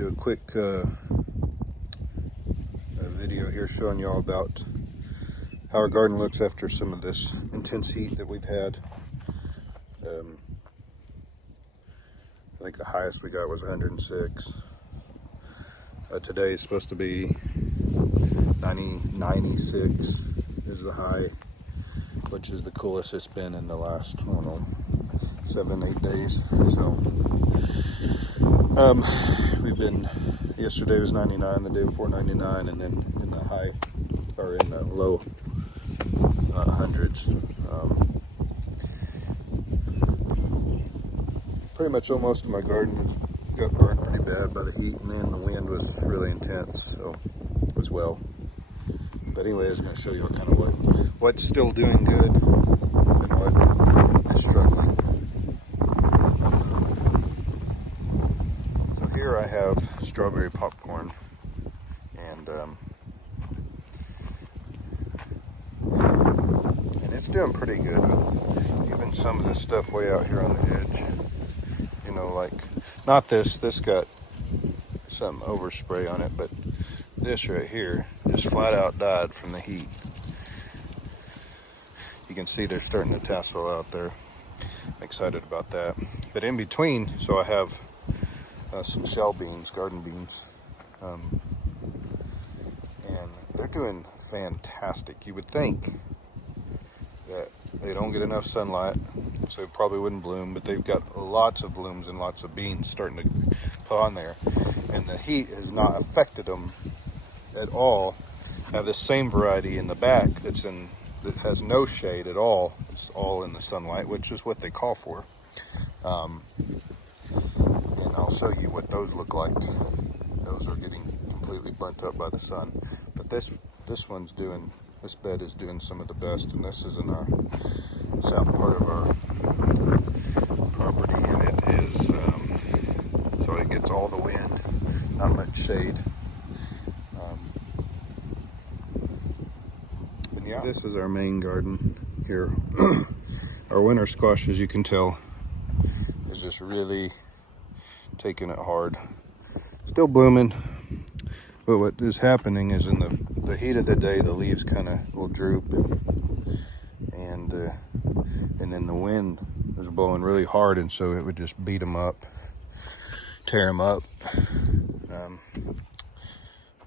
do a quick video here showing y'all about how our garden looks after some of this intense heat that we've had. I think the highest we got was 106. Today is supposed to be 96 is the high, which is the coolest it's been in the last, I don't know, 7-8 days. So we've been, yesterday was 99, the day before 99, and then in the high, or in the low hundreds. Pretty much most of my garden got burned pretty bad by the heat, and then the wind was really intense, so as well. But anyway, I was going to show you kind of what's still doing good and what is struggling. So here I have strawberry popcorn, and it's doing pretty good. Even some of the stuff way out here on the edge, you know, like not this got some overspray on it, but this right here just flat out died from the heat. You can see they're starting to tassel out there. I'm excited about that. But in between, so I have some shell beans, garden beans, and they're doing fantastic. You would think that they don't get enough sunlight, so it probably wouldn't bloom, but they've got lots of blooms and lots of beans starting to put on there, and the heat has not affected them at all. I have this same variety in the back that has no shade at all. It's all in the sunlight, which is what they call for. And I'll show you what those look like. Those are getting completely burnt up by the sun, but this bed is doing some of the best, and this is in our south part of our property, and it is so it gets all the wind, not much shade. But yeah, this is our main garden here. Our winter squash, as you can tell, is just really taking it hard. Still blooming, but what is happening is in the heat of the day, the leaves kind of will droop, and then the wind was blowing really hard, and so it would just beat them up, tear them up.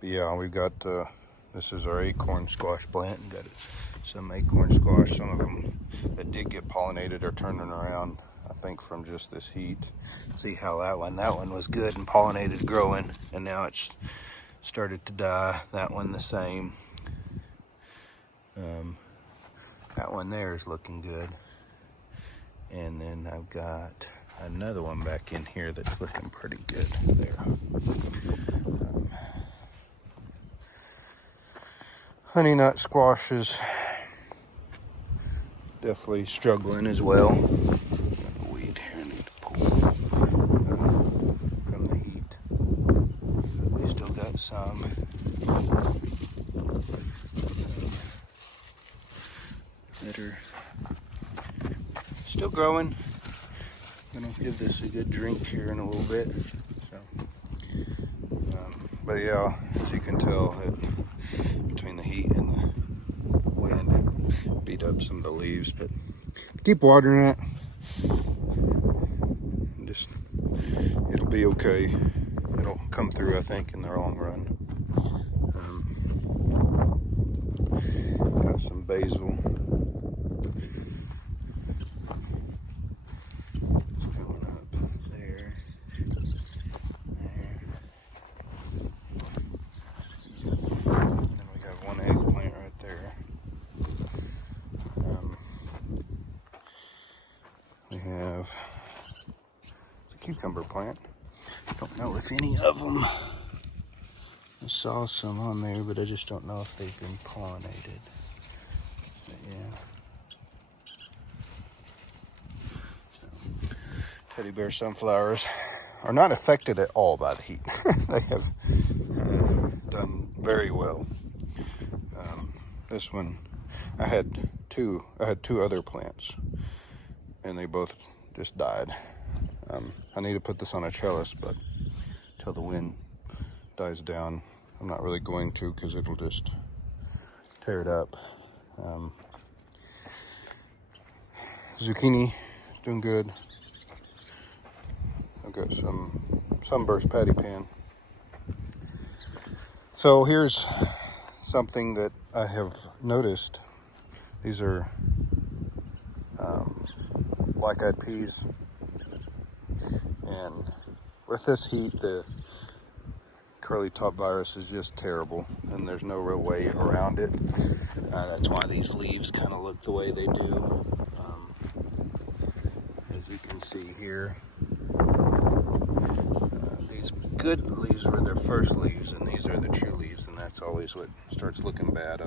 Yeah, we've got this is our acorn squash plant. We've got some acorn squash. Some of them that did get pollinated are turning around, I think, from just this heat. See how that one was good and pollinated, growing, and now it's started to die. That one the same. That one there is looking good, and then I've got another one back in here that's looking pretty good there. Honey nut squashes definitely struggling as well. Got a weed here I need to pull from the heat. We still got some. That are still growing. I'm gonna give this a good drink here in a little bit. So, but yeah, as you can tell, that between the heat and the wind, it beat up some of the leaves. But keep watering it, and just it'll be okay. It'll come through, I think, in the long run. Got some basil. It's a cucumber plant. Don't know if any of them, I saw some on there, but I just don't know if they've been pollinated. But yeah. So, teddy bear sunflowers are not affected at all by the heat. They have done very well. This one, I had two other plants, and they both just died. I need to put this on a trellis, but till the wind dies down. I'm not really going to because it'll just tear it up. Zucchini is doing good. I've got some sunburst patty pan. So here's something that I have noticed. These are black-eyed peas, and with this heat, the curly top virus is just terrible, and there's no real way around it. That's why these leaves kind of look the way they do. As you can see here, these good leaves were their first leaves, and these are the true leaves, and that's always what starts looking bad.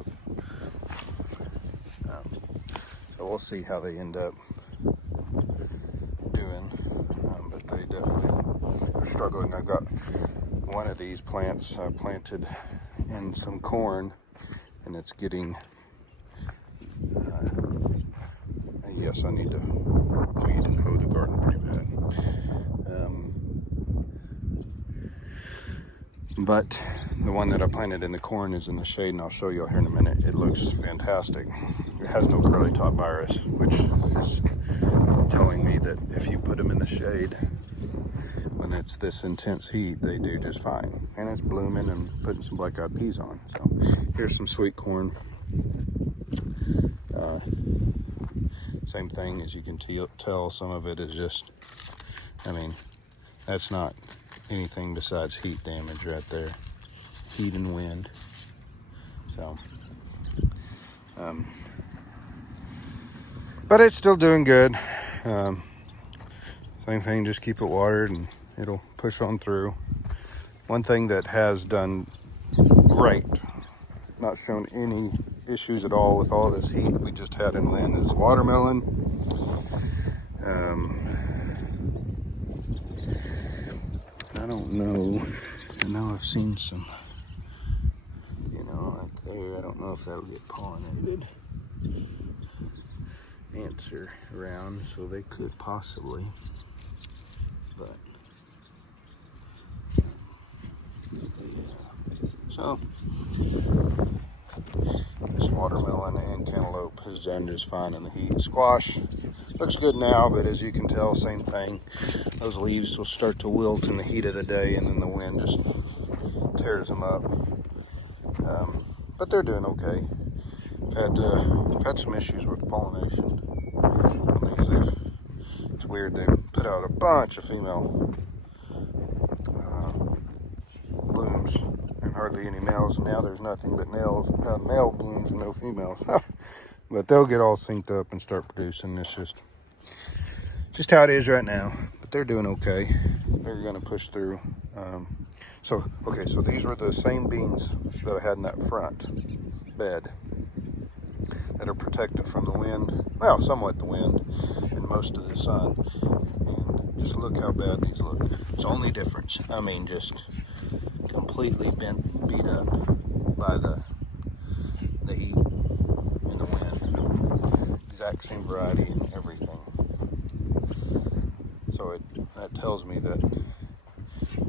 So we'll see how they end up doing, but they definitely are struggling. I've got one of these plants I planted in some corn, and it's getting, yes, I need to weed and hoe the garden pretty bad. But the one that I planted in the corn is in the shade, and I'll show you here in a minute. It looks fantastic. It has no curly top virus, which is telling me that if you put them in the shade when it's this intense heat, they do just fine. And it's blooming and putting some black-eyed peas on. So here's some sweet corn. Same thing, as you can tell, some of it is just, I mean, that's not anything besides heat damage right there. Heat and wind. So, but it's still doing good. Same thing, just keep it watered and it'll push on through. One thing that has done great, not shown any issues at all with all this heat we just had in wind, is watermelon. I don't know. I know I've seen some, like there. I don't know if that'll get pollinated. Ants are around, so they could possibly. But yeah. So this watermelon and cantaloupe has done just fine in the heat. Squash looks good now, but as you can tell, same thing. Those leaves will start to wilt in the heat of the day, and then the wind just tears them up. But they're doing okay. I've had some issues with pollination on these. It's weird. They put out a bunch of female blooms and hardly any males. And now there's nothing but male blooms and no females. But they'll get all synced up and start producing. It's just how it is right now. But they're doing okay. They're going to push through. So these were the same beans that I had in that front bed that are protected from the wind, well, somewhat the wind and most of the sun. And just look how bad these look. It's the only difference. I mean, just completely beat up by the heat and the wind. Exact same variety and everything. So that tells me that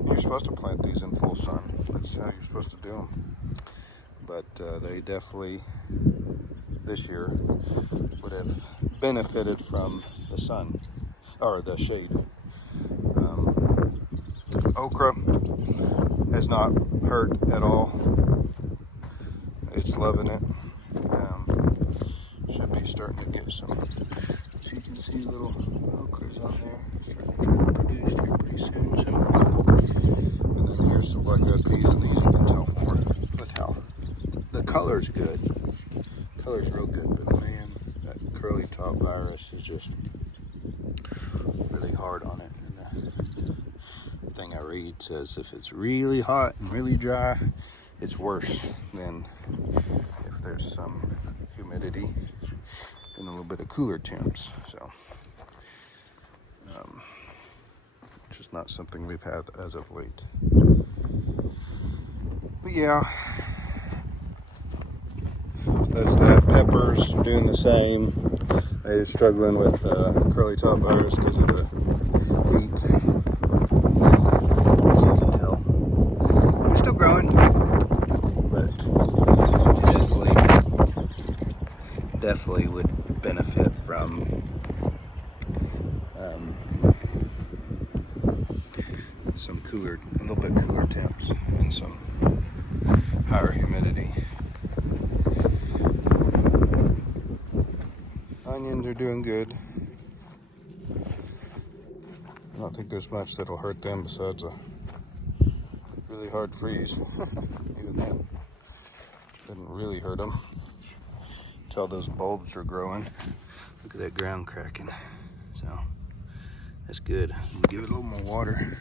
you're supposed to plant these in full sun. That's how you're supposed to do them. But they definitely, this year, would have benefited from the sun, or the shade. Okra has not hurt at all. It's loving it. Should be starting to get some, so you can see little okras on there. Starting to produce here pretty soon. So, and then here's some black-eyed peas, and these you can tell more with how the color's good. Color's real good, but man, that curly top virus is just really hard on it. And the thing I read says if it's really hot and really dry, it's worse than if there's some humidity and a little bit of cooler temps. So, just not something we've had as of late. But yeah, that's that. Peppers are doing the same. They're struggling with curly top virus because of the heat, as you can tell. definitely would benefit from some a little bit cooler temps and some higher humidity. Onions are doing good. I don't think there's much that'll hurt them besides a really hard freeze. Even that didn't really hurt them. Until those bulbs are growing. Look at that ground cracking. So that's good. Give it a little more water.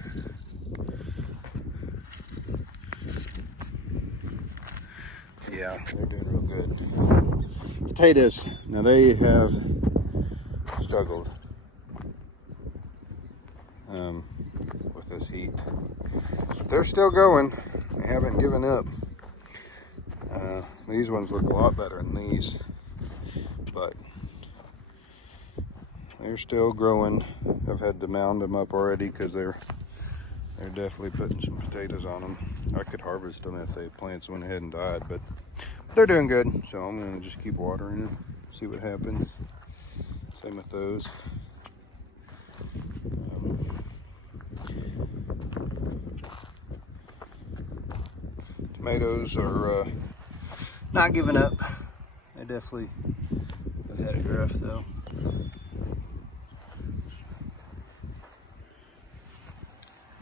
Yeah, they're doing real good. Potatoes. Now they have struggled with this heat. They're still going. They haven't given up. These ones look a lot better than these, but they're still growing. I've had to mound them up already because they're definitely putting some potatoes on them. I could harvest them if the plants went ahead and died, but they're doing good. So I'm gonna just keep watering them, see what happens. Same with those. Tomatoes are not giving up. They definitely have had it rough though.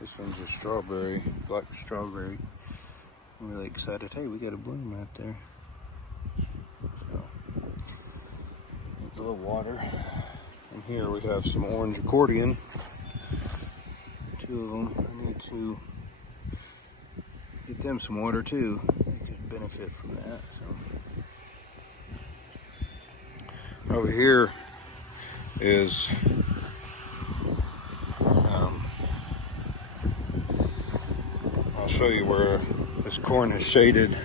This one's a strawberry, black strawberry. I'm really excited. Hey, we got a bloom right there. So, needs a little water. And here we have some orange accordion. 2 of them. I need to get them some water too. They could benefit from that. So. Over here is I'll show you where this corn has shaded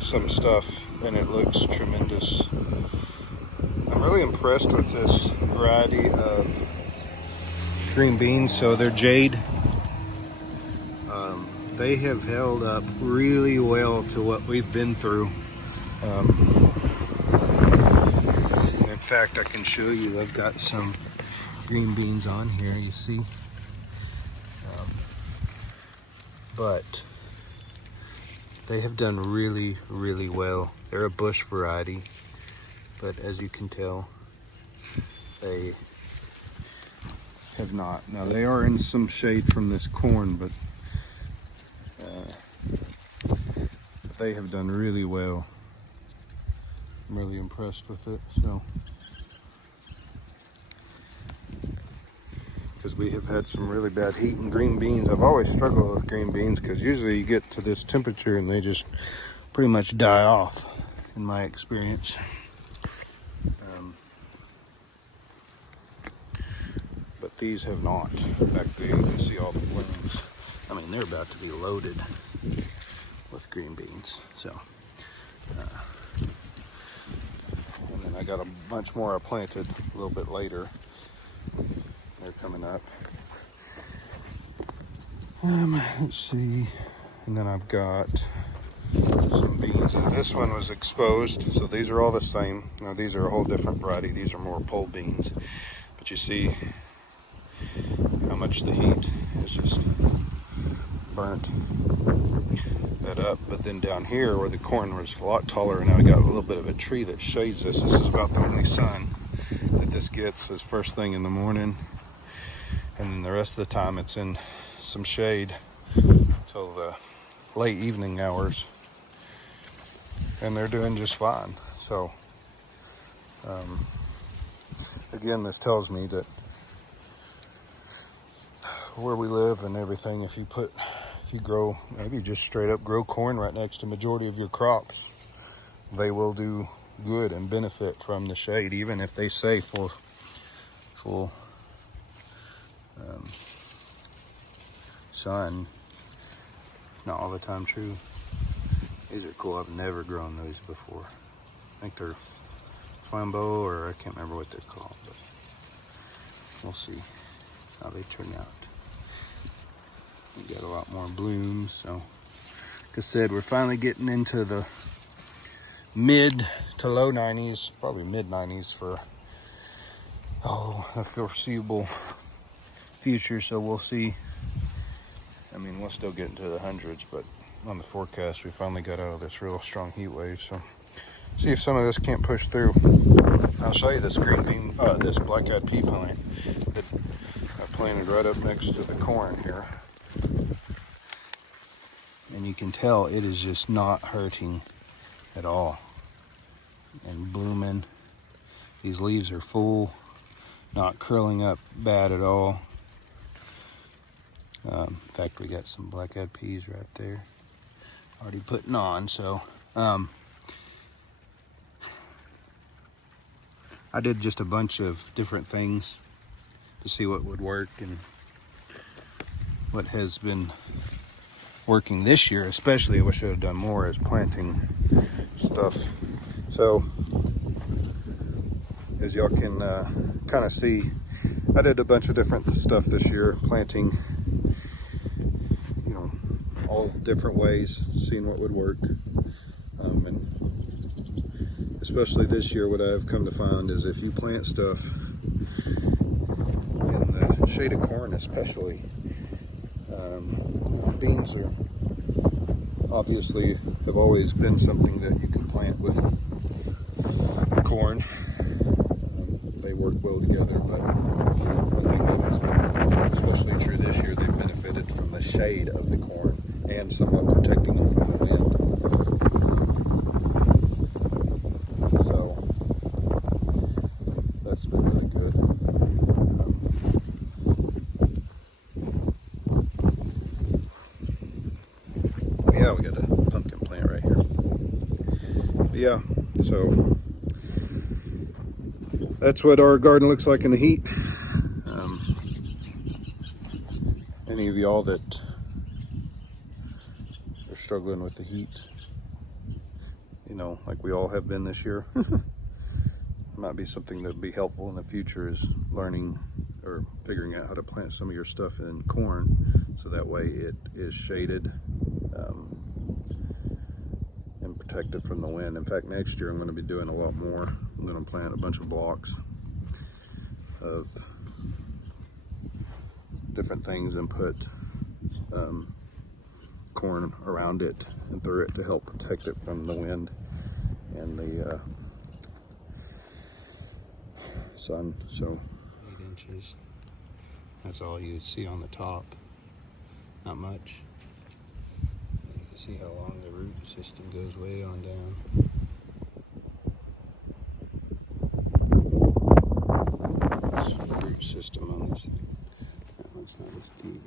some stuff and it looks tremendous. I'm really impressed with this variety of green beans. So they're jade. They have held up really well to what we've been through. In fact, I can show you, I've got some green beans on here, you see. But they have done really, really well. They're a bush variety, but as you can tell, they have not. Now they are in some shade from this corn, but they have done really well. I'm really impressed with it. So, because we have had some really bad heat in green beans. I've always struggled with green beans because usually you get to this temperature and they just pretty much die off, in my experience. But these have not. Back there you can see all the blooms. I mean, they're about to be loaded with green beans. So, and then I got a bunch more I planted a little bit later. They're coming up. Let's see. And then I've got some beans. And this one was exposed, so these are all the same. Now these are a whole different variety. These are more pole beans. But you see how much the heat has just burnt that up. But then down here where the corn was a lot taller, now I got a little bit of a tree that shades this. This is about the only sun that this gets is first thing in the morning. And then the rest of the time it's in some shade till the late evening hours. And they're doing just fine. So, again, this tells me that where we live and everything, if you grow, maybe just straight up grow corn right next to majority of your crops, they will do good and benefit from the shade, even if they say full sun. Not all the time true. These are cool. I've never grown those before. I think they're flambeau, or I can't remember what they're called, but we'll see how they turn out. We got a lot more blooms, so like I said, we're finally getting into the mid to low 90s, probably mid 90s for the foreseeable future. So we'll see. I mean, we'll still get into the hundreds, but on the forecast, we finally got out of this real strong heat wave. So see if some of this can't push through. I'll show you this green bean, this black-eyed pea plant that I planted right up next to the corn here. And you can tell it is just not hurting at all. And blooming. These leaves are full, not curling up bad at all. In fact, we got some black-eyed peas right there already putting on. So I did just a bunch of different things to see what would work, and what has been working this year especially, I wish I had done more, is planting stuff. So as y'all can kind of see, I did a bunch of different stuff this year, planting, you know, all different ways, seeing what would work. And especially this year, what I've come to find is if you plant stuff in the shade of corn especially, beans are obviously have always been something that you can plant with corn. They work well together, but I think that has been especially true this year. They've benefited from the shade of the corn and somewhat protecting them from the wind. So that's been really good. Yeah, we got a pumpkin plant right here. But yeah, so that's what our garden looks like in the heat. Any of y'all that are struggling with the heat, you know, like we all have been this year, might be something that would be helpful in the future, is learning or figuring out how to plant some of your stuff in corn, so that way it is shaded and protected from the wind. In fact, next year I'm going to be doing a lot more. I'm going to plant a bunch of blocks of different things and put corn around it and through it to help protect it from the wind and the sun. So 8 inches, that's all you see on the top, not much. You can see how long the root system goes way on down. This root system on this, that one's not as deep.